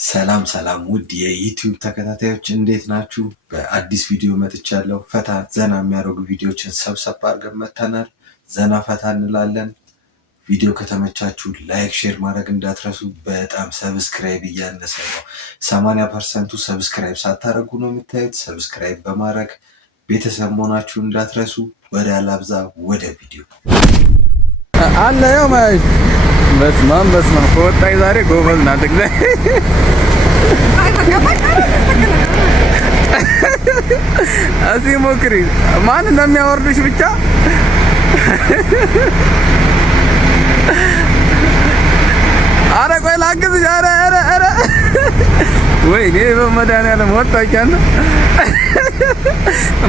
ሰላም ሰላም ውድ የዩቲዩብ ተከታታዮች እንዴት ናችሁ? በአዲስ ቪዲዮ መጥቻለሁ። ፈታ ዘና የሚያደርጉ ቪዲዮዎችን ሰብሰብ አድርገን መጥተናል። ዘና ፈታ እንላለን። ቪዲዮ ከተመቻችሁ ላይክ፣ ሼር ማድረግ እንዳትረሱ። በጣም ሰብስክራይብ እያነሰ ነው። 80% ሰብስክራይብ ሳታደርጉ ነው የምታዩት። ሰብስክራይብ በማድረግ ቤተሰብ መሆናችሁ እንዳትረሱ። ወደ አላብዛ ወደ ቪዲዮ አለ ያው ማለት በስማም ወጣይ ዛሬ ጎበዝ ናት። እዚህ ሞክሪ ማን እንደሚያወርድሽ ብቻ አረ ቆይ ላግዝሽ። አረ ወይኔ በመድኃኒዓለም ወጣቻና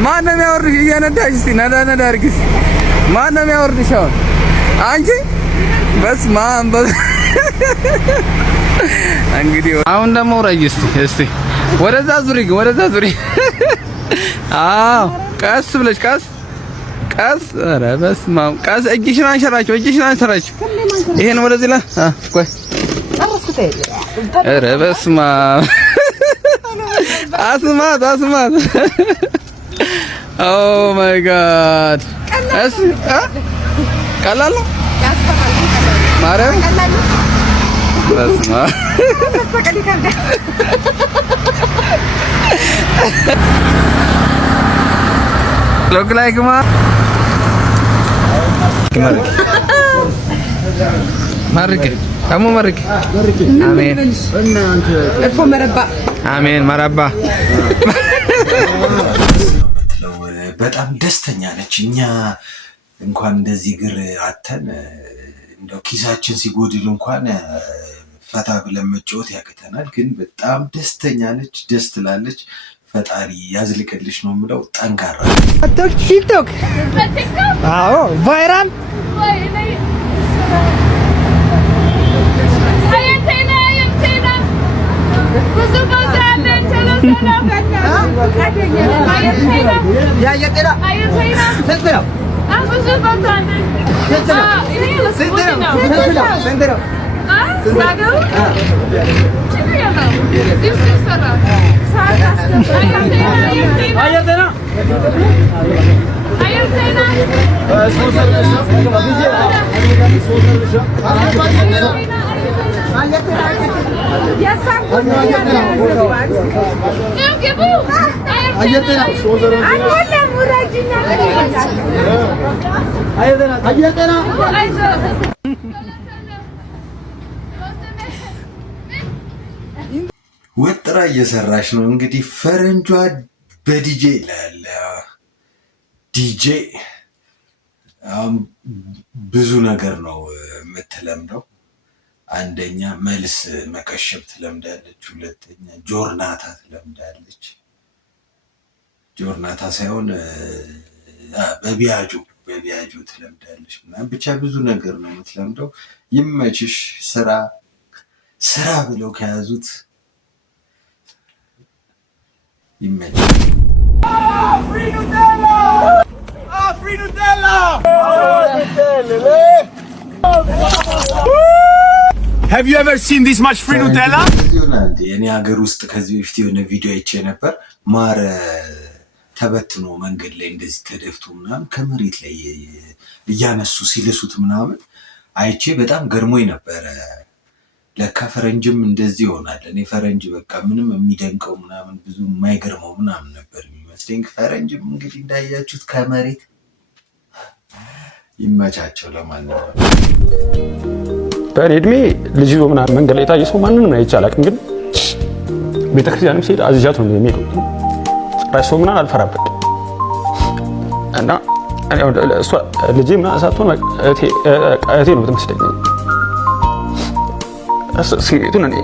ማን ነው የሚያወርድሽ? እየነዳሽ እስኪ ነዳ አድርጊ። ማን ነው የሚያወርድሽ አሁን? አንቺ በስማም እንግዲህ አሁን ደግሞ ረጅ እስቲ ወደዛ ዙሪ። አዎ ቀስ ብለሽ ቀስ። ኧረ በስማም ቀስ። እጅሽን አንሸራቸው። ይሄን ወደዚህ ላይ ቆይ። ኧረ በስማም አስማት ኦ ማይ ጋድ። እስ ቀላል ነው ማርያም በስማ ሎክ ላይክ ማርክ አሜን እፎ መረባ በጣም ደስተኛ ነች። እኛ እንኳን እንደዚህ ግር አተን እንደው ኪሳችን ሲጎድል እንኳን ፈታ ብለን መጫወት ያቅተናል። ግን በጣም ደስተኛ ነች፣ ደስ ትላለች። ፈጣሪ ያዝልቅልሽ ነው የምለው። ጠንካራ ቲክቶክ አዎ ቫይራል ወጥራ እየሰራች ነው እንግዲህ ፈረንጇ በዲጄ ይላል። ዲጄ ብዙ ነገር ነው የምትለምደው። አንደኛ መልስ መቀሸብ ትለምዳለች። ሁለተኛ ጆርናታ ትለምዳለች። ጆርናታ ሳይሆን በቢያጁ ትለምዳለች ምናምን። ብቻ ብዙ ነገር ነው የምትለምደው። ይመችሽ። ስራ ብለው ከያዙት ይመችሽ። Have you ever seen this much free Nutella? እኔ ሀገር ውስጥ ከዚህ በፊት የሆነ ቪዲዮ አይቼ ነበር። ማር ተበትኖ መንገድ ላይ እንደዚህ ተደፍቶ ምናምን ከመሬት ላይ እያነሱ ሲልሱት ምናምን አይቼ በጣም ገርሞኝ ነበረ። ለካ ፈረንጅም እንደዚህ ይሆናል። እኔ ፈረንጅ በቃ ምንም የሚደንቀው ምናምን ብዙ የማይገርመው ምናምን ነበር የሚመስለኝ። ፈረንጅም እንግዲህ እንዳያችሁት ከመሬት ይመቻቸው። ለማንኛውም በእኔ እድሜ ልጅ ይዞ ምናምን መንገድ ላይ የታየ ሰው ማንንም አይቼ አላውቅም። ግን ቤተክርስቲያንም ሲሄድ አዝዣት ነው የሚሄደው። ራስ ሰው ምናምን አልፈራበት እና እሷ ልጄ ምናምን ሳትሆን እህቴ ነው የምትመስለኝ። ሴቱን እኔ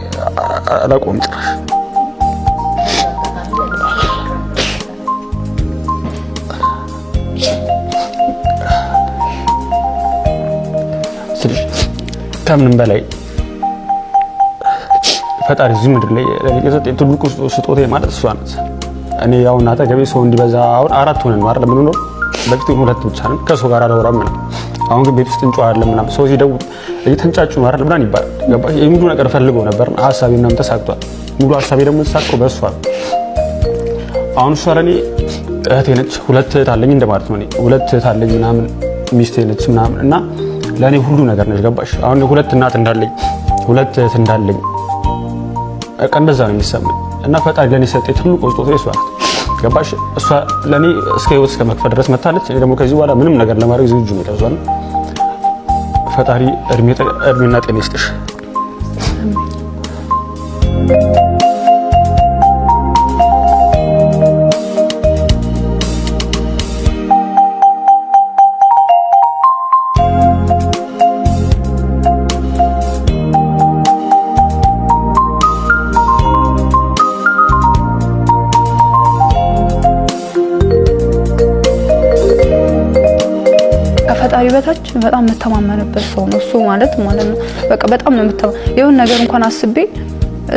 አላውቀውም ጭራሽ። ከምንም በላይ ፈጣሪ እዚህ ምድር ላይ የሰጠኝ ትልቁ ስጦታ ማለት እሷ ናት። እኔ ያው አጠገቤ ሰው እንዲበዛ አሁን 4 ሆነን ነው አይደል? ምን ነው በፊት 2 ብቻ ነን። ከሰው ጋር አላወራም ነው አሁን ግን ቤት ውስጥ እንጨዋለን ምናምን ሰው ሲደውል እየተንጫጩ ነው አይደል ምናምን ይባላል። ገባሽ? ሙሉ ነገር ፈልገው ነበር ሀሳቤ ምናምን ተሳክቷል። ሙሉ ሀሳቤ ደግሞ ተሳክቶ በእሷ አሁን እሷ ለኔ እህቴ ነች። ሁለት እህት አለኝ እንደማለት ነው። እኔ ሁለት እህት አለኝ ምናምን ሚስቴ ነች ምናምን እና ለኔ ሁሉ ነገር ነች። ገባሽ? አሁን ሁለት እናት እንዳለኝ ሁለት እህት እንዳለኝ በቃ እንደዛ ነው የሚሰማኝ እና ፈጣሪ ለኔ ሰጠኝ ትልቁ ስጦታ እሷ ናት። ገባሽ? እሷ ለኔ እስከ ህይወት እስከ መክፈል ድረስ መታለች። እኔ ደግሞ ከዚህ በኋላ ምንም ነገር ለማድረግ ዝግጁ ነኝ። ተዟል። ፈጣሪ እድሜና ጤና ይስጥሽ። ከፈጣሪ በታች በጣም መተማመንበት ሰው ነው እሱ ማለት ነው። በቃ በጣም ነው የሆነ ነገር እንኳን አስቤ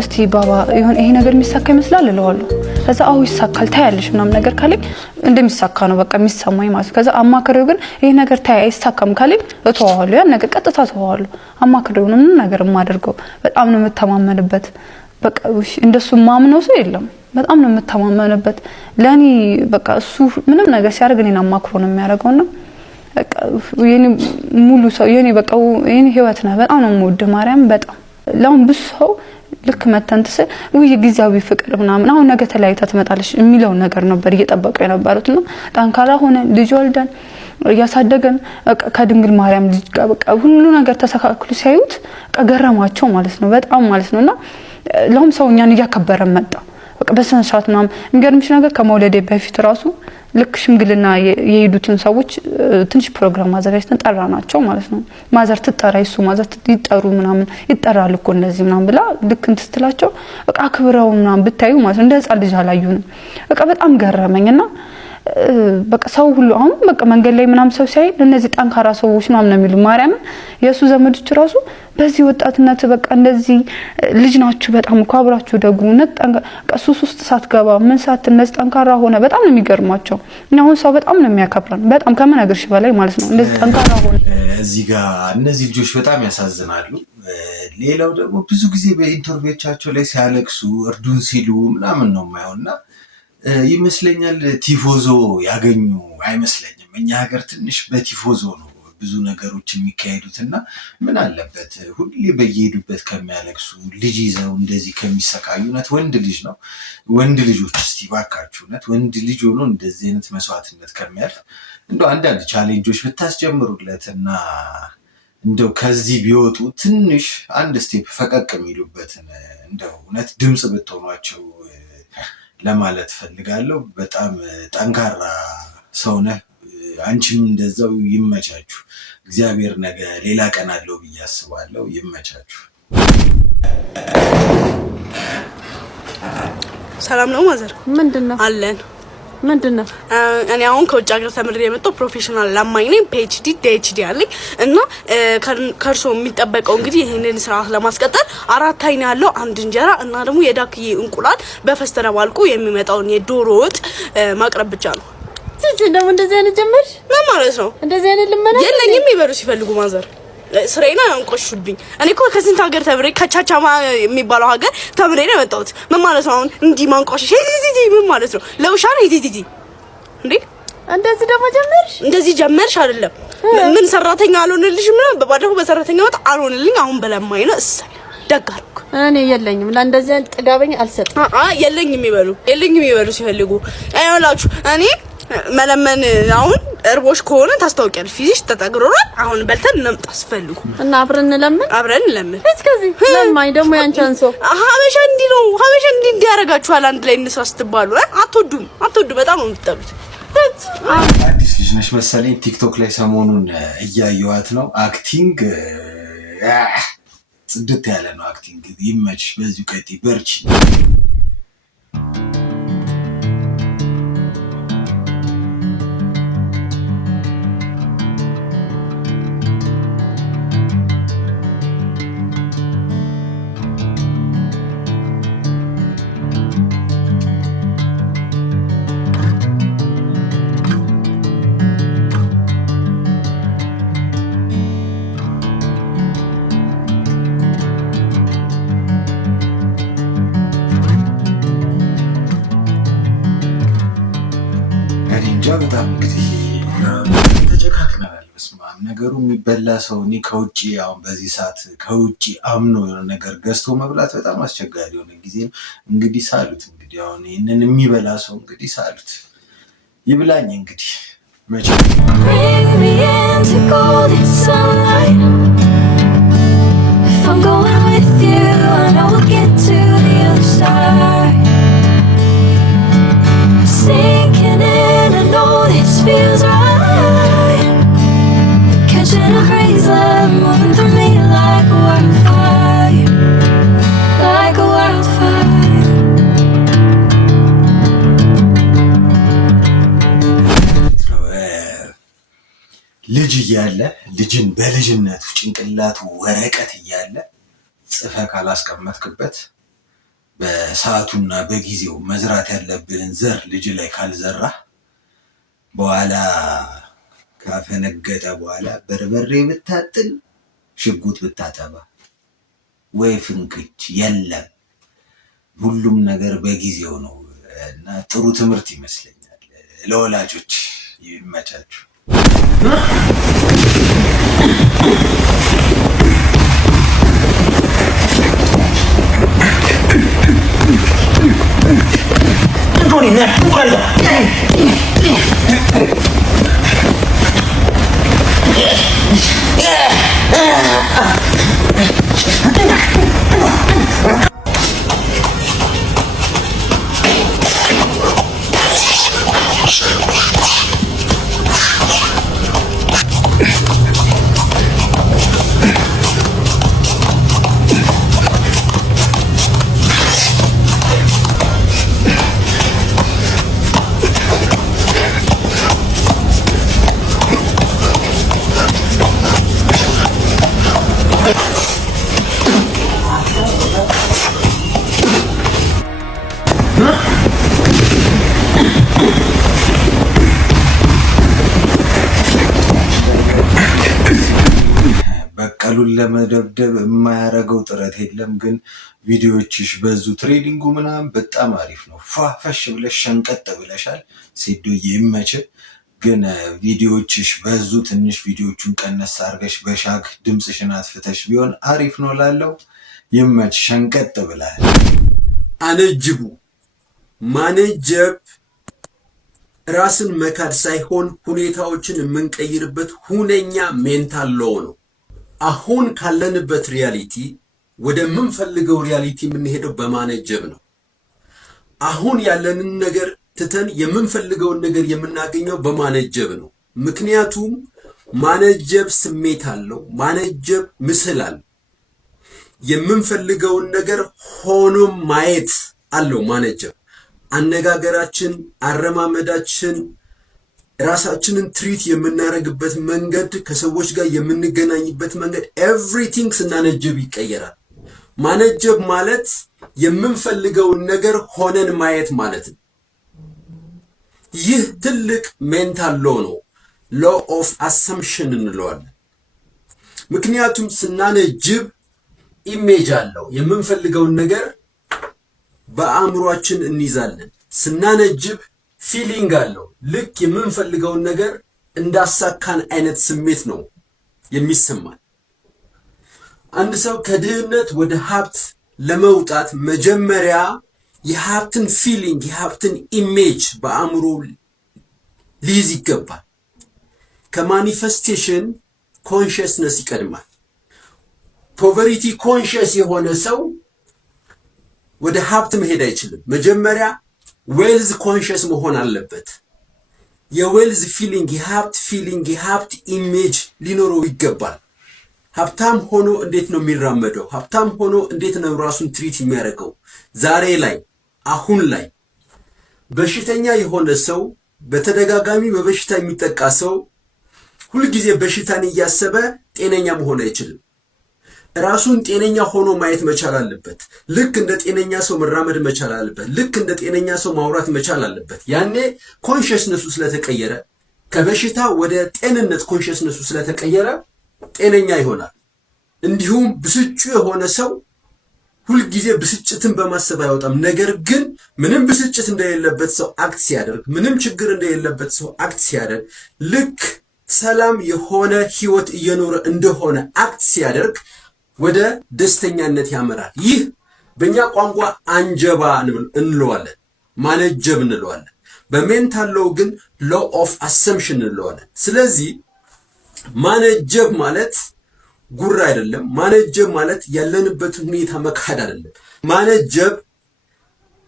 እስቲ ባባ ይሄ ነገር የሚሳካ ይመስላል እለዋለሁ። ከዛ አው ይሳካል ታያለሽ ምናምን ነገር ካለኝ እንደሚሳካ ነው በቃ የሚሰማኝ ማለት። ከዛ አማክሬው ግን ይሄ ነገር ታያ አይሳካም ካለኝ እተዋዋለሁ። ያን ነገር ቀጥታ እተዋዋለሁ። አማክሬው ነው ምንም ነገር የማደርገው። በጣም ነው የምተማመንበት። በቃ እንደሱ ማምነው ሰው የለም። በጣም ነው የምተማመንበት። ለኔ በቃ እሱ ምንም ነገር ሲያደርግ እኔን አማክሮ ነው የሚያደርገውና በቃ የኔ ሙሉ ሰው የኔ በቃ የኔ ህይወት ነው። በጣም ነው የምወድ ማርያም በጣም ለምን ብሰው ልክ መተንተሰ ወይ ጊዜያዊ ፍቅር ምናምን አሁን ነገ ተለያይታ ትመጣለች የሚለው ነገር ነበር እየጠበቀው የነበሩትና ጠንካራ ሆነ ልጅ ወልደን ያሳደገን ከድንግል ማርያም ልጅ ጋር በቃ ሁሉ ነገር ተሰካክሉ ሲያዩት ቀገረማቸው ማለት ነው በጣም ማለት ነውና ለሁም ሰውኛን እያከበረ መጣ በቃ በስነ ስርዓት ምናምን። የሚገርምሽ ነገር ከመውለዴ በፊት ራሱ ልክ ሽምግልና የሄዱትን ሰዎች ትንሽ ፕሮግራም አዘጋጅተን ጠራናቸው ማለት ነው። ማዘር ትጠራ ይሱ ማዘር ይጠሩ ምናምን ይጠራል እኮ እንደዚህ ምናምን ብላ ልክ እንትስትላቸው በቃ አክብረው ምናምን ብታዩ ማለት እንደ ህፃን ልጅ አላዩንም። በቃ በጣም ገረመኝና በቃ ሰው ሁሉ አሁን በቃ መንገድ ላይ ምናምን ሰው ሲያይ እነዚህ ጠንካራ ሰዎች ምናምን ነው የሚሉ ማርያም የሱ ዘመዶች ራሱ በዚህ ወጣትነት በቃ እንደዚህ ልጅ ናችሁ በጣም እኮ አብራችሁ ደጉነት ጠንካራ ሱስ ውስጥ ሳትገባ ምን ሳትነስ ጠንካራ ሆነ በጣም ነው የሚገርማቸው። እና አሁን ሰው በጣም ነው የሚያከብረን በጣም ከመነገርሽ በላይ ማለት ነው እንደዚህ ጠንካራ ሆነ። እዚህ ጋር እነዚህ ልጆች በጣም ያሳዝናሉ። ሌላው ደግሞ ብዙ ጊዜ በኢንተርቪዎቻቸው ላይ ሲያለቅሱ እርዱን ሲሉ ምናምን ነው የማየውና ይመስለኛል ቲፎዞ ያገኙ አይመስለኝም። እኛ ሀገር ትንሽ በቲፎዞ ነው ብዙ ነገሮች የሚካሄዱትና ምን አለበት ሁሌ በየሄዱበት ከሚያለቅሱ ልጅ ይዘው እንደዚህ ከሚሰቃዩነት ወንድ ልጅ ነው ወንድ ልጆች እስቲ ባካችሁነት ወንድ ልጅ ሆኖ እንደዚህ አይነት መስዋዕትነት ከሚያልፍ እንደው አንዳንድ ቻሌንጆች ብታስጀምሩለትና እንደው ከዚህ ቢወጡ ትንሽ አንድ ስቴፕ ፈቀቅ የሚሉበትን እንደው እውነት ድምጽ ብትሆኗቸው ለማለት ፈልጋለሁ። በጣም ጠንካራ ሰው ነህ። አንቺም እንደዛው ይመቻችሁ። እግዚአብሔር ነገ ሌላ ቀን አለው ብዬ አስባለሁ። ይመቻችሁ። ሰላም ነው ማዘር? ምንድነው አለን? ምንድነው? እኔ አሁን ከውጭ ሀገር ተምሬ የመጣው ፕሮፌሽናል ላማኝ ነኝ። ፒኤችዲ ዲኤችዲ አለኝ እና ከርሶ የሚጠበቀው እንግዲህ ይሄንን ስራ ለማስቀጠል 4 አይን ያለው አንድ እንጀራ እና ደግሞ የዳክዬ እንቁላል በፈስተረ ባልቁ የሚመጣውን የዶሮ ወጥ ማቅረብ ብቻ ነው። እዚህ ደግሞ እንደዚህ አይነት ጀመርሽ? ምን ማለት ነው? እንደዚህ አይነት ልመና የለኝም ይበሩ ሲፈልጉ ማዘር ስራዬና አንቆሽብኝ። እኔ እኮ ከስንት ሀገር ተምሬ ከቻቻማ የሚባለው ሀገር ተምሬ ነው የመጣሁት። ምን ማለት ነው አሁን እንዲህ ማንቆሽሽ? ምን ማለት ነው? ለውሻ ነው ይዲዲዲ እንዴ? እንደዚህ ደግሞ ጀመርሽ? እንደዚህ ጀመርሽ አይደለም ምን ሰራተኛ አልሆንልሽም ነው? በባለፈው በሰራተኛ ወጣ አልሆንልኝ አሁን በለማኝ ነው። እሰይ ደጋርኩ። እኔ የለኝም ለእንደዚህ አይነት ጥጋበኝ አልሰጥም። የለኝም ይበሉ ሲፈልጉ አይላችሁ እኔ መለመን አሁን እርቦሽ ከሆነ ታስታውቂያለሽ። ፊዚሽ ተጠግሮራል። አሁን በልተን እንምጣ አስፈልጉ እና አብረን እንለምን እስከዚህ ለማኝ ደግሞ ያንቻንሶ ሀበሻ እንዲ ነው ሀበሻ እንዲ ያረጋችኋል። አንድ ላይ እንስራ ስትባሉ አትወዱ በጣም ነው የምትጠሉት። አዲስ ልጅ ነሽ መሰለኝ ቲክቶክ ላይ ሰሞኑን እያየኋት ነው። አክቲንግ ጽድት ያለ ነው አክቲንግ። ይመችሽ፣ በዚሁ ቀጥይ፣ በርቺ። በጣም እንግዲህ ተጨካክነናል። በስመ አብ ነገሩ የሚበላ ሰው እኔ ከውጭ አሁን በዚህ ሰዓት ከውጭ አምኖ የሆነ ነገር ገዝቶ መብላት በጣም አስቸጋሪ የሆነ ጊዜ ነው። እንግዲህ ሳሉት እንግዲህ አሁን ይህንን የሚበላ ሰው እንግዲህ ሳሉት ይብላኝ እንግዲህ መቼ Sinking in, I know this feels right. Catching a breeze, love moving through me like a wildfire, like a wildfire. ልጅ እያለ ልጅን በልጅነቱ ጭንቅላቱ ወረቀት እያለ ጽፈ ካላስቀመጥክበት በሰዓቱና በጊዜው መዝራት ያለብህን ዘር ልጅ ላይ ካልዘራ በኋላ ካፈነገጠ በኋላ በርበሬ ብታጥን ሽጉጥ ብታጠባ ወይ ፍንክች የለም። ሁሉም ነገር በጊዜው ነው እና ጥሩ ትምህርት ይመስለኛል። ለወላጆች ይመቻችሁ። በቀሉን ለመደብደብ የማያደርገው ጥረት የለም። ግን ቪዲዮዎችሽ በዙ። ትሬዲንጉ ምናምን በጣም አሪፍ ነው። ፏፈሽ ብለሽ ሸንቀጥ ብለሻል። ሴዶዬ ይመችህ። ግን ቪዲዮዎችሽ በዙ። ትንሽ ቪዲዮዎቹን ቀነስ አድርገሽ በሻግ ድምፅሽን አጥፍተሽ ቢሆን አሪፍ ነው ላለው። ይመች። ሸንቀጥ ብለሃል። አነጅቡ ማነጀብ ራስን መካድ ሳይሆን ሁኔታዎችን የምንቀይርበት ሁነኛ ሜንታል ሎው ነው። አሁን ካለንበት ሪያሊቲ ወደምንፈልገው ሪያሊቲ የምንሄደው በማነጀብ ነው። አሁን ያለንን ነገር ትተን የምንፈልገውን ነገር የምናገኘው በማነጀብ ነው። ምክንያቱም ማነጀብ ስሜት አለው። ማነጀብ ምስል አለው። የምንፈልገውን ነገር ሆኖ ማየት አለው ማነጀብ። አነጋገራችን፣ አረማመዳችን፣ ራሳችንን ትሪት የምናደርግበት መንገድ፣ ከሰዎች ጋር የምንገናኝበት መንገድ ኤቭሪቲንግ ስናነጀብ ይቀየራል። ማነጀብ ማለት የምንፈልገውን ነገር ሆነን ማየት ማለት ነው። ይህ ትልቅ ሜንታል ሎ ነው። ሎ ኦፍ አሰምፕሽን እንለዋለን። ምክንያቱም ስናነጅብ ኢሜጅ አለው። የምንፈልገውን ነገር በአእምሯችን እንይዛለን። ስናነጅብ ፊሊንግ አለው። ልክ የምንፈልገውን ነገር እንዳሳካን አይነት ስሜት ነው የሚሰማን። አንድ ሰው ከድህነት ወደ ሀብት ለመውጣት መጀመሪያ የሀብትን ፊሊንግ የሀብትን ኢሜጅ በአእምሮ ሊይዝ ይገባል። ከማኒፌስቴሽን ኮንሽስነስ ይቀድማል። ፖቨሪቲ ኮንሽስ የሆነ ሰው ወደ ሀብት መሄድ አይችልም። መጀመሪያ ዌልዝ ኮንሽስ መሆን አለበት። የዌልዝ ፊሊንግ የሀብት ፊሊንግ የሀብት ኢሜጅ ሊኖረው ይገባል። ሀብታም ሆኖ እንዴት ነው የሚራመደው? ሀብታም ሆኖ እንዴት ነው ራሱን ትሪት የሚያደርገው? ዛሬ ላይ አሁን ላይ በሽተኛ የሆነ ሰው፣ በተደጋጋሚ በበሽታ የሚጠቃ ሰው ሁልጊዜ በሽታን እያሰበ ጤነኛ መሆን አይችልም። ራሱን ጤነኛ ሆኖ ማየት መቻል አለበት። ልክ እንደ ጤነኛ ሰው መራመድ መቻል አለበት። ልክ እንደ ጤነኛ ሰው ማውራት መቻል አለበት። ያኔ ኮንሽስነሱ ስለተቀየረ፣ ከበሽታ ወደ ጤንነት ኮንሽስነሱ ስለተቀየረ ጤነኛ ይሆናል። እንዲሁም ብስጩ የሆነ ሰው ሁልጊዜ ብስጭትን በማሰብ አይወጣም። ነገር ግን ምንም ብስጭት እንደሌለበት ሰው አክት ሲያደርግ፣ ምንም ችግር እንደሌለበት ሰው አክት ሲያደርግ፣ ልክ ሰላም የሆነ ህይወት እየኖረ እንደሆነ አክት ሲያደርግ ወደ ደስተኛነት ያመራል። ይህ በእኛ ቋንቋ አንጀባ እንለዋለን፣ ማነጀብ እንለዋለን። በሜንታል ሎው ግን ሎው ኦፍ አሰምፕሽን እንለዋለን። ስለዚህ ማነጀብ ማለት ጉራ አይደለም። ማነጀብ ማለት ያለንበትን ሁኔታ መካድ አይደለም። ማነጀብ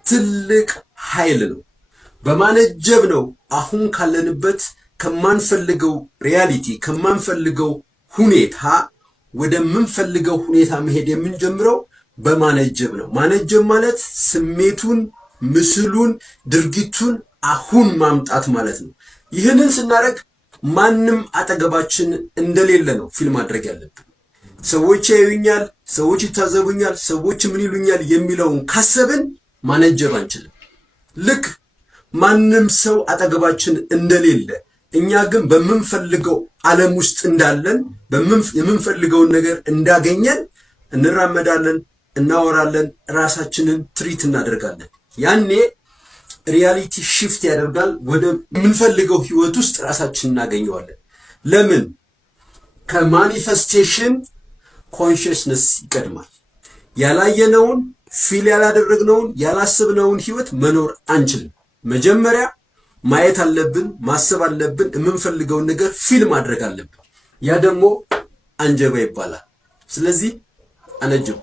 ትልቅ ኃይል ነው። በማነጀብ ነው አሁን ካለንበት ከማንፈልገው ሪያሊቲ ከማንፈልገው ሁኔታ ወደምንፈልገው ሁኔታ መሄድ የምንጀምረው በማነጀብ ነው። ማነጀብ ማለት ስሜቱን፣ ምስሉን፣ ድርጊቱን አሁን ማምጣት ማለት ነው። ይህንን ስናደርግ ማንም አጠገባችን እንደሌለ ነው ፊልም ማድረግ ያለብን። ሰዎች ያዩኛል፣ ሰዎች ይታዘቡኛል፣ ሰዎች ምን ይሉኛል የሚለውን ካሰብን ማነጀብ አንችልም። ልክ ማንም ሰው አጠገባችን እንደሌለ እኛ ግን በምንፈልገው ዓለም ውስጥ እንዳለን የምንፈልገውን ነገር እንዳገኘን እንራመዳለን፣ እናወራለን፣ ራሳችንን ትሪት እናደርጋለን። ያኔ ሪያሊቲ ሽፍት ያደርጋል። ወደ ምንፈልገው ህይወት ውስጥ ራሳችንን እናገኘዋለን። ለምን? ከማኒፌስቴሽን ኮንሽስነስ ይቀድማል። ያላየነውን ፊል ያላደረግነውን ያላሰብነውን ህይወት መኖር አንችልም። መጀመሪያ ማየት አለብን፣ ማሰብ አለብን፣ የምንፈልገውን ነገር ፊል ማድረግ አለብን። ያ ደግሞ አንጀባ ይባላል። ስለዚህ አነጅብ።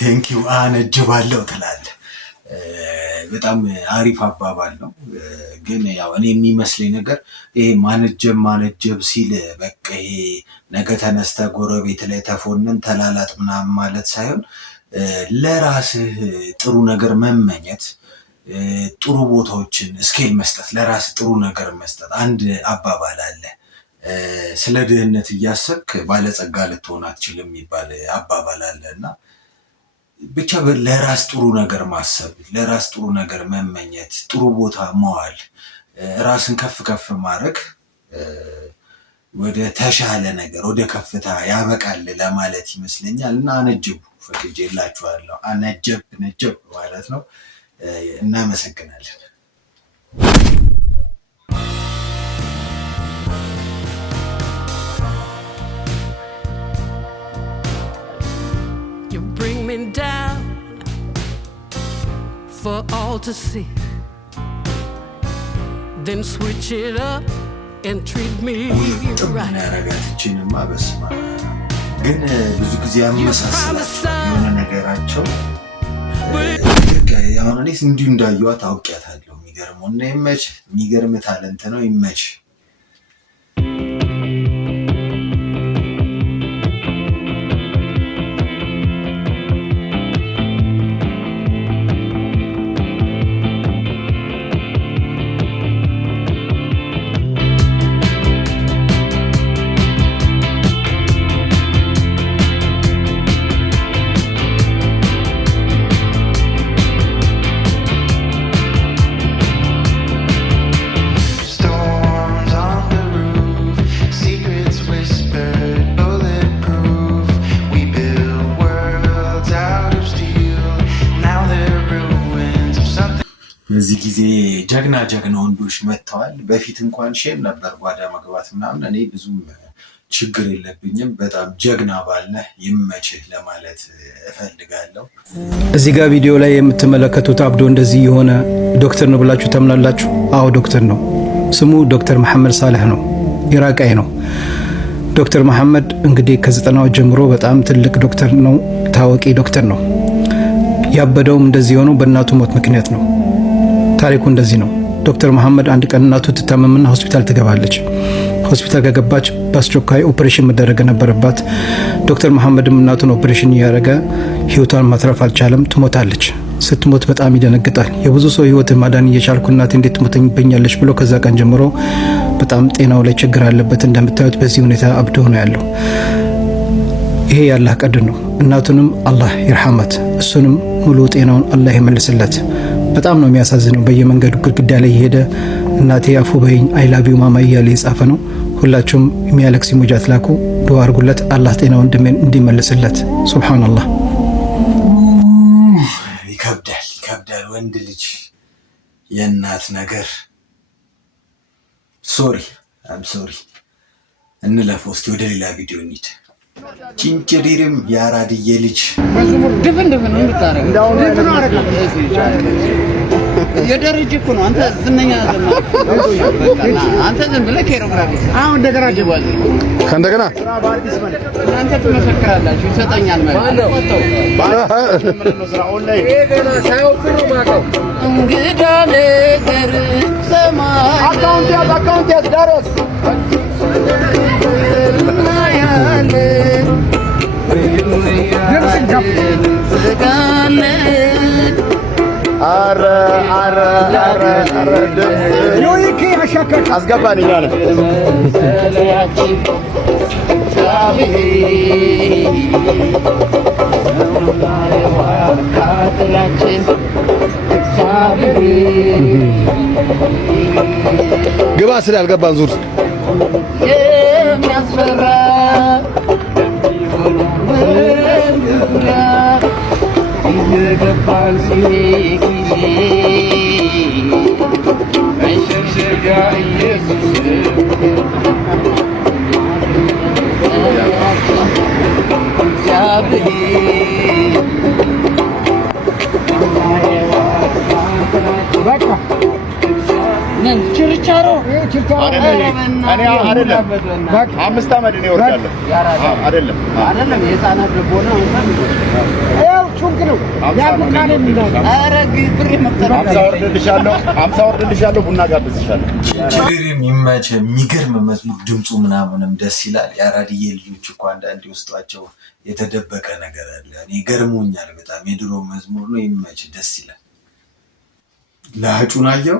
ቴንኪዩ አነጅባለሁ ትላለህ። በጣም አሪፍ አባባል ነው። ግን ያው እኔ የሚመስለኝ ነገር ይሄ ማነጀብ ሲል በቃ ይሄ ነገ ተነስተ ጎረቤት ላይ ተፎንን ተላላጥ ምናምን ማለት ሳይሆን ለራስህ ጥሩ ነገር መመኘት፣ ጥሩ ቦታዎችን ስኬል መስጠት፣ ለራስ ጥሩ ነገር መስጠት። አንድ አባባል አለ፣ ስለ ድህነት እያሰብክ ባለጸጋ ልትሆን አትችልም የሚባል አባባል አለ እና ብቻ ለራስ ጥሩ ነገር ማሰብ፣ ለራስ ጥሩ ነገር መመኘት፣ ጥሩ ቦታ መዋል፣ ራስን ከፍ ከፍ ማድረግ ወደ ተሻለ ነገር ወደ ከፍታ ያበቃል ለማለት ይመስለኛል። እና አነጅቡ ፈቅጄላችኋለሁ። አነጀብ ማለት ነው። እናመሰግናለን። You bring me down for all to see, then switch it up and treat me right. ያረጋትችንማ በስማ ግን ብዙ ጊዜ ያመሳስላቸው የሆነ ነገራቸው አሁን እኔ እንዲሁ እንዳየኋት አውቄያታለሁ። የሚገርመው እና ይመች፣ የሚገርም ታለንት ነው። ይመች። በዚህ ጊዜ ጀግና ወንዶች መጥተዋል። በፊት እንኳን ሼም ነበር ጓዳ መግባት ምናምን። እኔ ብዙም ችግር የለብኝም። በጣም ጀግና ባልነህ ይመችህ ለማለት እፈልጋለሁ። እዚህ ጋር ቪዲዮ ላይ የምትመለከቱት አብዶ እንደዚህ የሆነ ዶክተር ነው ብላችሁ ታምናላችሁ? አዎ ዶክተር ነው። ስሙ ዶክተር መሐመድ ሳልህ ነው። ኢራቃይ ነው። ዶክተር መሐመድ እንግዲህ ከ90ዎች ጀምሮ በጣም ትልቅ ዶክተር ነው። ታዋቂ ዶክተር ነው። ያበደውም እንደዚህ የሆነው በእናቱ ሞት ምክንያት ነው። ታሪኩ እንደዚህ ነው። ዶክተር መሐመድ አንድ ቀን እናቱ ትታመምና ሆስፒታል ትገባለች። ሆስፒታል ከገባች በአስቸኳይ ኦፕሬሽን መደረግ ነበረባት። ዶክተር መሐመድም እናቱን ኦፕሬሽን እያደረገ ህይወቷን ማትረፍ አልቻለም። ትሞታለች። ስትሞት በጣም ይደነግጣል። የብዙ ሰው ህይወት ማዳን እየቻልኩ እናቴ እንዴት ትሞተኝብኛለች ብሎ ከዛ ቀን ጀምሮ በጣም ጤናው ላይ ችግር አለበት። እንደምታዩት በዚህ ሁኔታ አብዶ ነው ያለው። ይሄ ያላህ ቀድር ነው። እናቱንም አላህ ይርሐማት፣ እሱንም ሙሉ ጤናውን አላህ ይመልስለት። በጣም ነው የሚያሳዝነው። በየመንገዱ ግድግዳ ላይ የሄደ እናቴ አፉ በይኝ አይ ላቭ ዩ ማማ እያለ የጻፈ ነው። ሁላችሁም የሚያለቅስ ኢሞጂ አትላኩ፣ ዱዓ አድርጉለት፣ አላህ ጤናውን እንዲመልስለት። ሱብሃንአላህ። የወንድ ልጅ የእናት ነገር ሶሪ እንለፈው። እስቲ ወደ ሌላ ቪዲዮ እንሂድ። ጭንጭሪርም የአራድዬ ልጅ መዝሙር ድፍን ነው የምታረገው። እንዳው ነው አረጋ የደረጀ እኮ ነው። አንተ ዝነኛ አንተ ዝም ብለህ ከሮግራፊ አሁን እንደገና ጀባል ከእንደገና እናንተ ትመሰክራላችሁ። ይሰጠኛል ማለት ነው። ስራ ኦንላይን ገና ሳይወጡ ነው ማቀው እንግዳ ነገር ሰማይ አካውንት ያዝ ዳሮስ አረ ዮይክ ያሻከክ አስገባን ይላል ግባ ስላልገባን ዙር የሚያስፈራ ይገባል ሲሄድ አይሸሸጋ ኢየሱስ ችርቻሮ አይደለም። በቃ 5 ዓመት ነው ወርዳለሁ። አይደለም የህፃናት ልቦና ያው ቹንክ ነው ያልካኔ ነው። ኧረ ግብር መጥተና 50 ወርድልሻለሁ ቡና ጋብዝሻለሁ። ችሪሪም ይመቸ የሚገርም መዝሙር ድምፁ ምናምንም ደስ ይላል። የአራድዬ ልጆች እኮ አንዳንዴ ውስጧቸው የተደበቀ ነገር አለ። እኔ ገርሞኛል በጣም የድሮ መዝሙር ነው። ይመች ደስ ይላል። ለአጩን አየው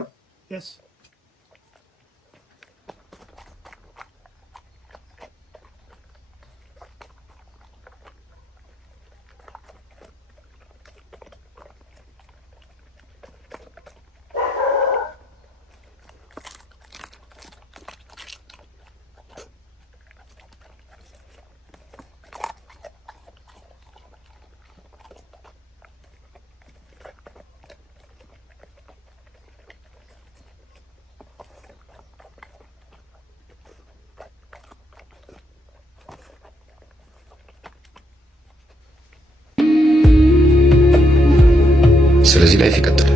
ስለዚህ ላይፍ ይቀጥላል።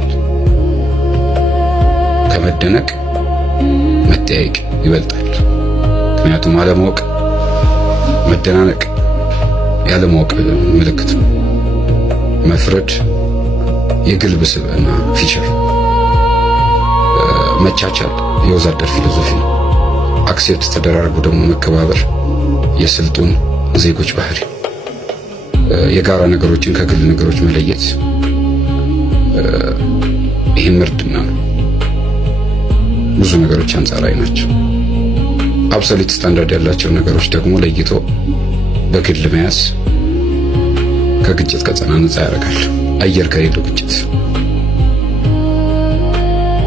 ከመደነቅ መጠያየቅ ይበልጣል። ምክንያቱም አለማወቅ መደናነቅ ያለማወቅ ምልክት ነው። መፍረድ የግልብ ስብዕና ፊቸር፣ መቻቻል የወዛደር ፊሎሶፊ ነው። አክሴፕት ተደራርጎ ደግሞ መከባበር የስልጡን ዜጎች ባህሪ፣ የጋራ ነገሮችን ከግል ነገሮች መለየት ይህም ምርድና ነው። ብዙ ነገሮች አንጻራዊ ናቸው። አብሶሉት ስታንዳርድ ያላቸው ነገሮች ደግሞ ለይቶ በግል መያዝ ከግጭት ቀጠና ነፃ ያደርጋል። አየር ከሌለው ግጭት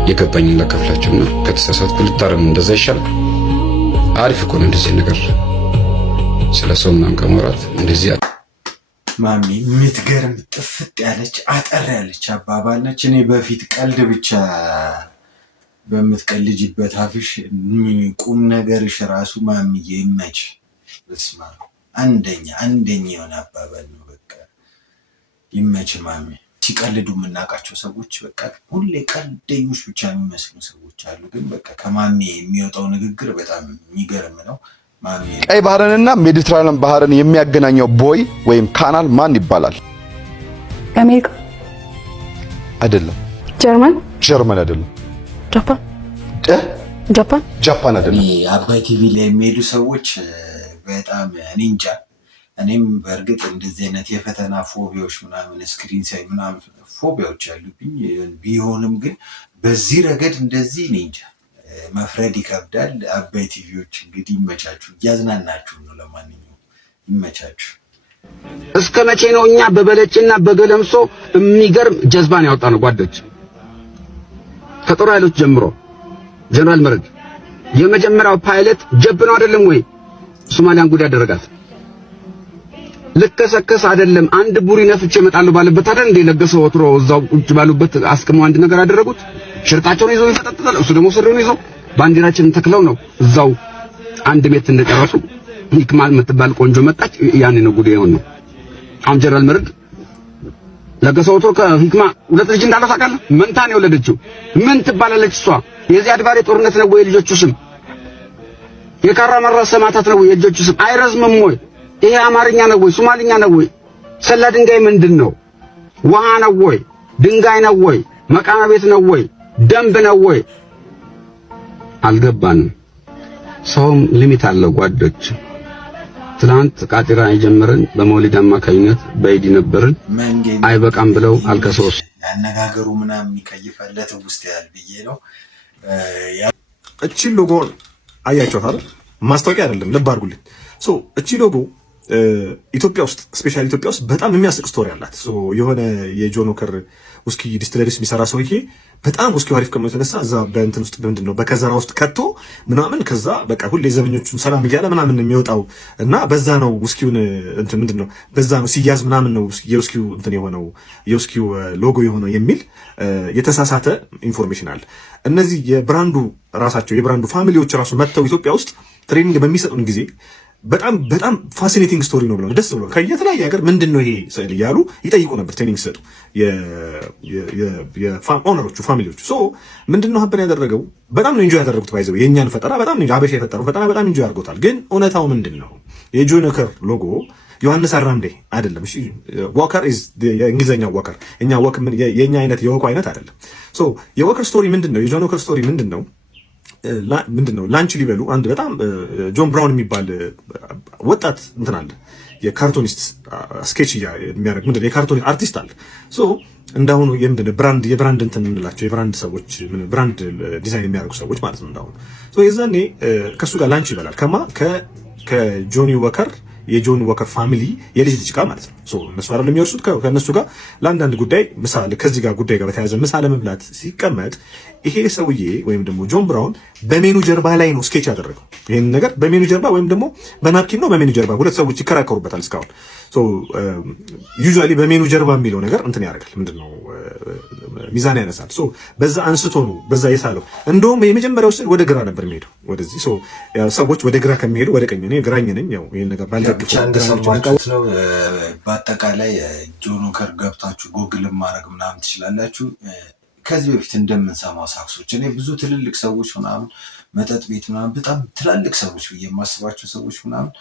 የገባኝን ላካፍላችሁና ከተሳሳትኩ ልታረሙ እንደዛ ይሻላል። አሪፍ እኮ ነው እንደዚህ ነገር ስለ ሰው ምናምን ከማውራት እንደዚህ ማሚ የምትገርም ጥፍጥ ያለች አጠር ያለች አባባል ነች። እኔ በፊት ቀልድ ብቻ በምትቀልጅበት አፍሽ ቁም ነገርሽ ራሱ ማሚዬ ይመች። በስማ አንደኛ የሆነ አባባል ነው። በቃ ይመች ማሚ። ሲቀልዱ የምናውቃቸው ሰዎች በቃ ሁሌ ቀልደኞች ብቻ የሚመስሉ ሰዎች አሉ። ግን በቃ ከማሚ የሚወጣው ንግግር በጣም የሚገርም ነው። ቀይ ባህርንና ሜዲትራኒያን ባህርን የሚያገናኘው ቦይ ወይም ካናል ማን ይባላል? አሜሪካ አይደለም። ጀርመን አይደለም። ጃፓን አይደለም። አባይ ቲቪ ላይ የሚሄዱ ሰዎች በጣም እኔ እንጃ። እኔም በእርግጥ እንደዚህ አይነት የፈተና ፎቢያዎች ምናምን ስክሪን ሳይ ምናምን ፎቢያዎች ያሉብኝ ቢሆንም ግን በዚህ ረገድ እንደዚህ እኔ እንጃ መፍረድ ይከብዳል። አባይ ቲቪዎች እንግዲህ ይመቻችሁ፣ እያዝናናችሁ ነው። ለማንኛውም ይመቻችሁ። እስከ መቼ ነው እኛ በበለጭና በገለምሶ የሚገርም ጀዝባን ያወጣ ነው? ጓዶች ከጦር ኃይሎች ጀምሮ ጀነራል መርድ የመጀመሪያው ፓይለት ጀብ ነው አይደለም ወይ? ሶማሊያን ጉድ ያደረጋት ልከሰከስ አይደለም አንድ ቡሪ ነፍቼ እመጣለሁ ባለበት አይደል እንደ ለገሰ ወትሮ እዛው ቁጭ ባሉበት አስቀመው አንድ ነገር አደረጉት። ሽርጣቸውን ይዘው ይፈጠጥታል። እሱ ደግሞ ስሪውን ይዘው ባንዲራችንን ተክለው ነው እዛው አንድ ሜት እንደጨረሱ ሂክማ የምትባል ቆንጆ መጣች። ያኔ ነው ጉድ የሆነው። አሁን ጀነራል መርድ ለገሰ ወትሮ ከሂክማ ሁለት ልጅ እንዳለው ታውቃለህ? መንታ ነው የወለደችው። ምን ትባላለች እሷ? የዚህ አድባሬ ጦርነት ነው ወይ ልጆቹ ስም? የካራ መራ ሰማታት ነው ወይ ልጆቹ ስም? አይረዝምም ወይ? ይሄ አማርኛ ነው ወይ? ሶማሊኛ ነው ወይ? ሰላ ድንጋይ ምንድነው? ውሃ ነው ወይ? ድንጋይ ነው ወይ? መቃማ ቤት ነው ወይ? ደንብ ነው ወይ? አልገባንም። ሰውም ሊሚት አለው ጓዶች። ትናንት ቃጢራ የጀመረን በመውሊድ አማካኝነት በኢዲ ነበርን። አይበቃም ብለው አልከሰውስ ያነጋገሩ ምናምን የሚከይፈለት ውስጥ ያል ብዬ ነው። እቺ ሎጎ አያችኋት አይደል? ማስታወቂያ አይደለም፣ ልብ አድርጉልኝ። እቺ ሎጎ ኢትዮጵያ ውስጥ ስፔሻሊ ኢትዮጵያ ውስጥ በጣም የሚያስቅ ስቶሪ አላት። የሆነ የጆን ዎከር ውስኪ ዲስቲለሪስ የሚሰራ ሰውዬ በጣም ውስኪው አሪፍ ከመሆኑ የተነሳ እዛ በእንትን ውስጥ ምንድነው በከዘራ ውስጥ ከቶ ምናምን ከዛ በቃ ሁሌ ዘበኞቹን ሰላም እያለ ምናምን የሚወጣው እና በዛ ነው ውስኪውን እንትን ምንድነው በዛ ነው ሲያዝ ምናምን ነው የውስኪው እንትን የሆነው የውስኪው ሎጎ የሆነው የሚል የተሳሳተ ኢንፎርሜሽን አለ። እነዚህ የብራንዱ ራሳቸው የብራንዱ ፋሚሊዎች ራሱ መጥተው ኢትዮጵያ ውስጥ ትሬኒንግ በሚሰጡን ጊዜ በጣም ፋሲኔቲንግ ስቶሪ ነው ብለው ደስ ብለው ከየተለያየ ሀገር ምንድነው ይሄ ስዕል እያሉ ይጠይቁ ነበር። ትሬኒንግ ሲሰጡ ኦነሮቹ ፋሚሊዎቹ ምንድነው ሀብን ያደረገው በጣም ነው ኢንጆይ ያደረጉት። ባይዘው የኛን ፈጠራ በጣም ነው አበሻ የፈጠረው ፈጠራ በጣም ኢንጆይ አድርጎታል። ግን እውነታው ምንድነው? የጆን ዎከር ሎጎ ዮሐንስ አራምዴ አይደለም። እሺ ዎከር ኢዝ የእንግሊዘኛ ዎከር እኛ ወክ የኛ አይነት የወኩ አይነት አይደለም። የዎከር ስቶሪ ምንድነው? የጆን ዎከር ስቶሪ ምንድነው? ላንች ሊበሉ አንድ በጣም ጆን ብራውን የሚባል ወጣት እንትን አለ። የካርቶኒስት ስኬች የሚያደርግ ምንድነው የካርቶን አርቲስት አለ። እንዳሁኑ የብራንድ እንትን እንላቸው የብራንድ ሰዎች ብራንድ ዲዛይን የሚያደርጉ ሰዎች ማለት ነው። እንዳሁኑ የዛኔ ከሱ ጋር ላንች ይበላል ከጆኒ ዎከር የጆን ዎከር ፋሚሊ የልጅ ልጅ ጋር ማለት ነው። እነሱ አይደለም የሚወርሱት ከነሱ ጋር ለአንዳንድ ጉዳይ ምሳሌ ከዚህ ጋር ጉዳይ ጋር በተያያዘ ምሳ ለመብላት ሲቀመጥ ይሄ ሰውዬ ወይም ደግሞ ጆን ብራውን በሜኑ ጀርባ ላይ ነው ስኬች ያደረገው። ይሄን ነገር በሜኑ ጀርባ ወይም ደግሞ በናፕኪን ነው በሜኑ ጀርባ ሁለት ሰዎች ይከራከሩበታል እስካሁን። ዩዥዋሊ በሜኑ ጀርባ የሚለው ነገር እንትን ያደርጋል ምንድነው ሚዛን ያነሳል። በዛ አንስቶ ነው በዛ የሳለው። እንደውም የመጀመሪያው ስዕል ወደ ግራ ነበር የሚሄደው ወደዚህ። ሰዎች ወደ ግራ ከሚሄዱ ወደ ቀኝ ነው ግራኝ ነኝ ያው ይሄን ነገር ባልደግፈው ነው። በአጠቃላይ ጆን ዎከር ገብታችሁ ጎግል ማድረግ ምናምን ትችላላችሁ። ከዚህ በፊት እንደምንሰማው ሳክሶች እኔ ብዙ ትልልቅ ሰዎች ምናምን መጠጥ ቤት ምናምን በጣም ትላልቅ ሰዎች ብዬ የማስባቸው ሰዎች ምናምን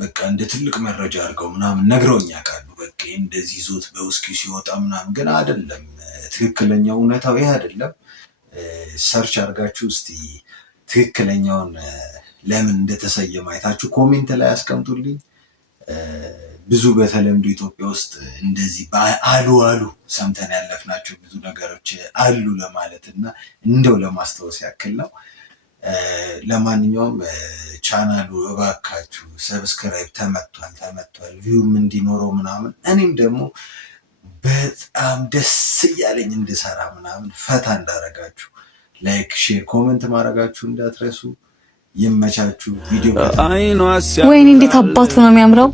በቃ እንደ ትልቅ መረጃ አድርገው ምናምን ነግረውኝ ያውቃሉ። በቃ እንደዚህ ይዞት በውስኪ ሲወጣ ምናምን ግን አይደለም። ትክክለኛው እውነታው ይሄ አይደለም። ሰርች አድርጋችሁ እስቲ ትክክለኛውን ለምን እንደተሰየመ አይታችሁ ኮሜንት ላይ አስቀምጡልኝ። ብዙ በተለምዶ ኢትዮጵያ ውስጥ እንደዚህ አሉ ሰምተን ያለፍናቸው ብዙ ነገሮች አሉ ለማለት እና እንደው ለማስታወስ ያክል ነው። ለማንኛውም ቻናሉ እባካችሁ ሰብስክራይብ ተመቷል ቪውም እንዲኖረው ምናምን እኔም ደግሞ በጣም ደስ እያለኝ እንድሰራ ምናምን ፈታ እንዳረጋችሁ ላይክ ሼር ኮሜንት ማድረጋችሁ እንዳትረሱ። ይመቻችሁ። ቪዲዮ ወይኔ እንዴት አባቱ ነው የሚያምረው።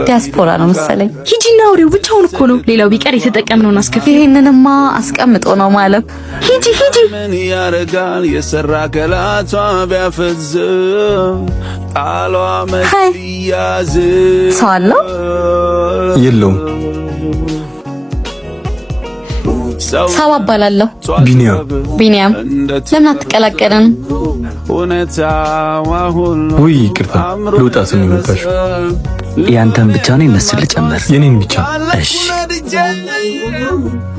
ዲያስፖራ ነው መሰለኝ። ሂጂና አውሪው ብቻውን እኮ ነው። ሌላው ቢቀር የተጠቀምነውን አስከፊ ይሄንንማ አስቀምጦ ነው ማለት። ሂጂ ምን ያረጋል የሰራ ገላቷ ቢያፈዝ ጣሏ መያዝ ሰው አለው የለውም። ሰው አባላለሁ ቢኒያም ለምን አትቀላቀለን? ውይ ይቅርታ ልውጣ ስም ይመጣሽ። ያንተን ብቻ ነው ይመስል ጨመር የኔን ብቻ እሺ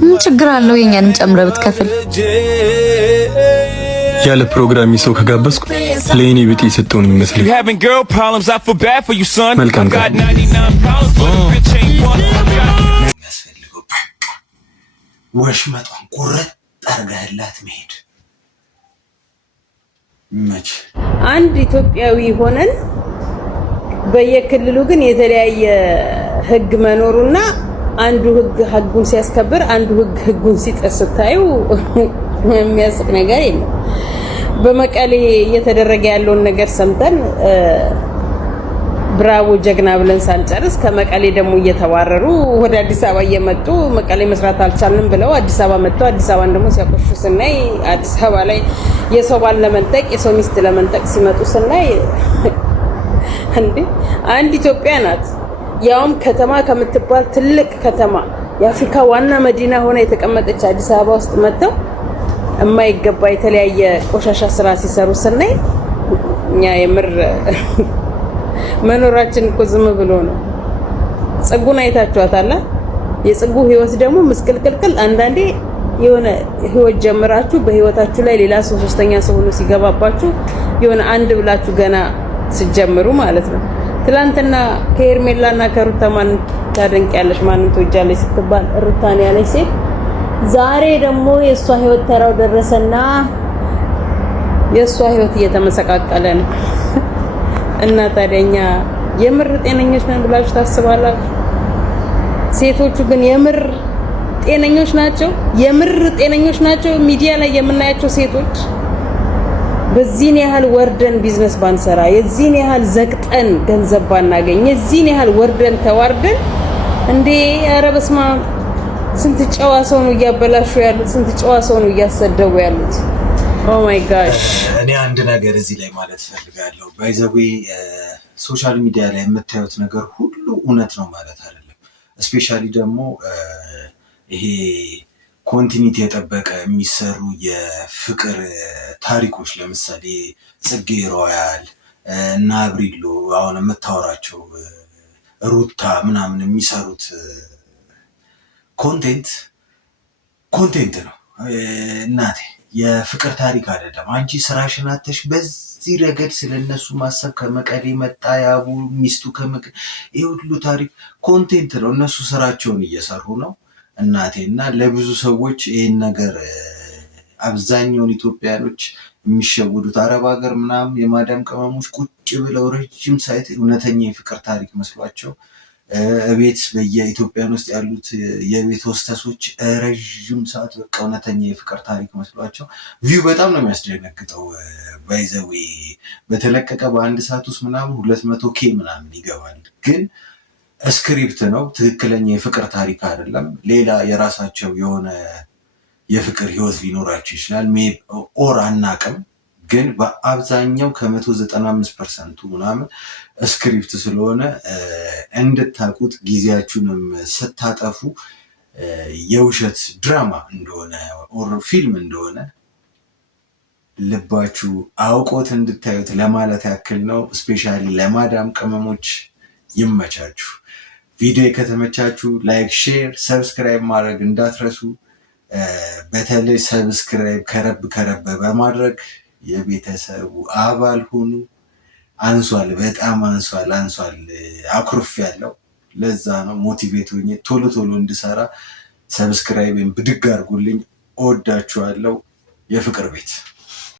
ምን ችግር አለው የኛንም ጨምረህ ብትከፍል? ያለ ፕሮግራም ሰው ከጋበዝኩ ለኔ ብጤ የሰጠውን ይመስልኝ። መልካም ቀን። ወሽመጧን ቁርጥ አርጋህላት መሄድ መች አንድ ኢትዮጵያዊ ሆነን በየክልሉ ግን የተለያየ ህግ መኖሩና አንዱ ህግ ህጉን ሲያስከብር አንዱ ህግ ህጉን ሲጥስ ስታዩ የሚያስቅ ነገር የለም። በመቀሌ እየተደረገ ያለውን ነገር ሰምተን ብራቮ ጀግና ብለን ሳንጨርስ ከመቀሌ ደግሞ እየተባረሩ ወደ አዲስ አበባ እየመጡ መቀሌ መስራት አልቻልንም ብለው አዲስ አበባ መጥተው አዲስ አበባን ደግሞ ሲያቆሹ ስናይ አዲስ አበባ ላይ የሰው ባል ለመንጠቅ የሰው ሚስት ለመንጠቅ ሲመጡ ስናይ እንዴ አንድ ኢትዮጵያ ናት ያውም ከተማ ከምትባል ትልቅ ከተማ የአፍሪካ ዋና መዲና ሆና የተቀመጠች አዲስ አበባ ውስጥ መጥተው የማይገባ የተለያየ ቆሻሻ ስራ ሲሰሩ ስናይ እኛ የምር መኖራችን እኮ ዝም ብሎ ነው። ጽጉን አይታችኋታል? የጽጉ ህይወት ደግሞ ምስቅልቅልቅል አንዳንዴ የሆነ ህይወት ጀምራችሁ በህይወታችሁ ላይ ሌላ ሰው ሶስተኛ ሰው ሆኖ ሲገባባችሁ የሆነ አንድ ብላችሁ ገና ሲጀምሩ ማለት ነው። ትላንትና ከሄርሜላና ከሩታ ማን ታደንቂያለሽ ማንን ትወጃለሽ ስትባል ሩታን ያለች ሴት ዛሬ ደግሞ የሷ ህይወት ተራው ደረሰና የሷ ህይወት እየተመሰቃቀለ ነው። እና ታዲያኛ የምር ጤነኞች ነን ብላችሁ ታስባላችሁ? ሴቶቹ ግን የምር ጤነኞች ናቸው? የምር ጤነኞች ናቸው? ሚዲያ ላይ የምናያቸው ሴቶች በዚህን ያህል ወርደን ቢዝነስ ባንሰራ፣ የዚህን ያህል ዘግጠን ገንዘብ ባናገኝ፣ የዚህን ያህል ወርደን ተዋርደን እንዴ! ኧረ በስመ አብ! ስንት ጨዋ ሰው ነው እያበላሹ ያሉት፣ ስንት ጨዋ ሰው ነው እያሰደቡ ያሉት። ኦ ማይ ጋሽ እኔ አንድ ነገር እዚህ ላይ ማለት ፈልጋለሁ። ባይዘዌ ሶሻል ሚዲያ ላይ የምታዩት ነገር ሁሉ እውነት ነው ማለት አይደለም። እስፔሻሊ ደግሞ ይሄ ኮንቲኒቲ የጠበቀ የሚሰሩ የፍቅር ታሪኮች ለምሳሌ ጽጌ ሮያል እና አብሪሎ አሁን የምታወራቸው ሩታ ምናምን የሚሰሩት ኮንቴንት ነው እናቴ፣ የፍቅር ታሪክ አይደለም። አንቺ ስራሽን አተሽ በዚህ ረገድ ስለነሱ ማሰብ ከመቀሌ መጣ ያቡ ሚስቱ ይሄ ሁሉ ታሪክ ኮንቴንት ነው። እነሱ ስራቸውን እየሰሩ ነው እናቴ። እና ለብዙ ሰዎች ይሄን ነገር አብዛኛውን ኢትዮጵያኖች የሚሸውዱት አረብ ሀገር ምናምን የማዳም ቅመሞች ቁጭ ብለው ረጅም ሳይት እውነተኛ የፍቅር ታሪክ መስሏቸው እቤት በየኢትዮጵያን ውስጥ ያሉት የቤት ሆስተሶች ረጅም ሰዓት በቃ እውነተኛ የፍቅር ታሪክ መስሏቸው ቪው በጣም ነው የሚያስደነግጠው። ባይዘዌ በተለቀቀ በአንድ ሰዓት ውስጥ ምናምን 200K ምናምን ይገባል። ግን ስክሪፕት ነው፣ ትክክለኛ የፍቅር ታሪክ አይደለም። ሌላ የራሳቸው የሆነ የፍቅር ህይወት ሊኖራቸው ይችላል ኦር አናቅም። ግን በአብዛኛው ከ195% ምናምን ስክሪፕት ስለሆነ እንድታቁት ጊዜያችሁንም ስታጠፉ የውሸት ድራማ እንደሆነ ኦር ፊልም እንደሆነ ልባችሁ አውቆት እንድታዩት ለማለት ያክል ነው። ስፔሻሊ ለማዳም ቅመሞች ይመቻችሁ። ቪዲዮ ከተመቻችሁ ላይክ፣ ሼር፣ ሰብስክራይብ ማድረግ እንዳትረሱ። በተለይ ሰብስክራይብ ከረብ በማድረግ የቤተሰቡ አባል ሁኑ። አንሷል፣ በጣም አንሷል። አኩርፍ ያለው ለዛ ነው ሞቲቬት ሆኜ ቶሎ እንድሰራ ሰብስክራይብን ብድግ አድርጉልኝ። እወዳችኋለሁ። የፍቅር ቤት